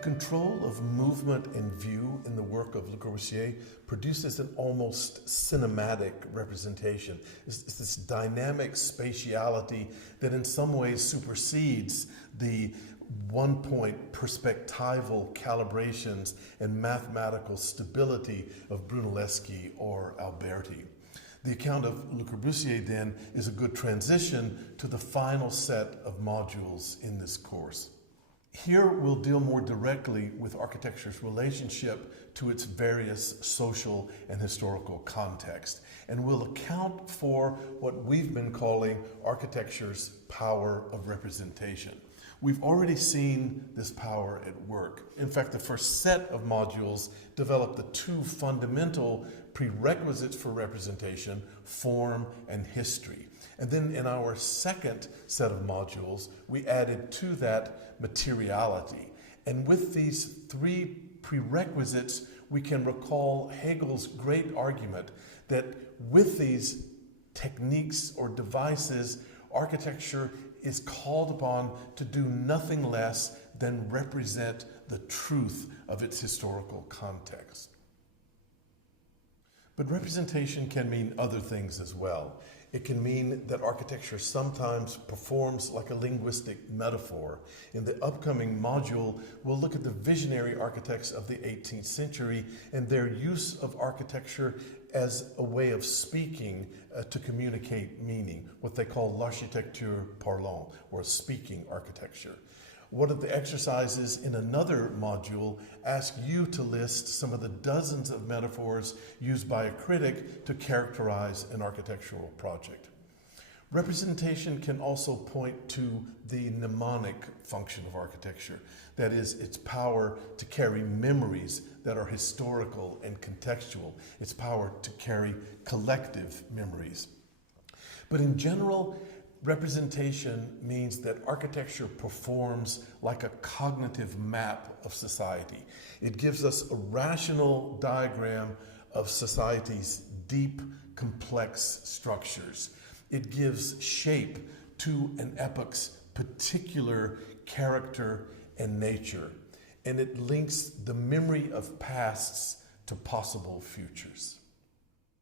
control of movement and view in the work of Le Corbusier produces an almost cinematic representation. It's this dynamic spatiality that in some ways supersedes the one-point perspectival calibrations and mathematical stability of Brunelleschi or Alberti. The account of Le Corbusier, then, is a good transition to the final set of modules in this course. Here we'll deal more directly with architecture's relationship to its various social and historical context, and we'll account for what we've been calling architecture's power of representation. We've already seen this power at work. In fact, the first set of modules developed the two fundamental prerequisites for representation: form and history. And then in our second set of modules, we added to that materiality. And with these three prerequisites, we can recall Hegel's great argument that with these techniques or devices, architecture is called upon to do nothing less than represent the truth of its historical context. But representation can mean other things as well. It can mean that architecture sometimes performs like a linguistic metaphor. In the upcoming module, we'll look at the visionary architects of the 18th century and their use of architecture as a way of speaking to communicate meaning, what they call l'architecture parlante, or speaking architecture. One of the exercises in another module asks you to list some of the dozens of metaphors used by a critic to characterize an architectural project. Representation can also point to the mnemonic function of architecture, that is, its power to carry memories that are historical and contextual, its power to carry collective memories. But in general, representation means that architecture performs like a cognitive map of society. It gives us a rational diagram of society's deep, complex structures. It gives shape to an epoch's particular character and nature, and it links the memory of pasts to possible futures.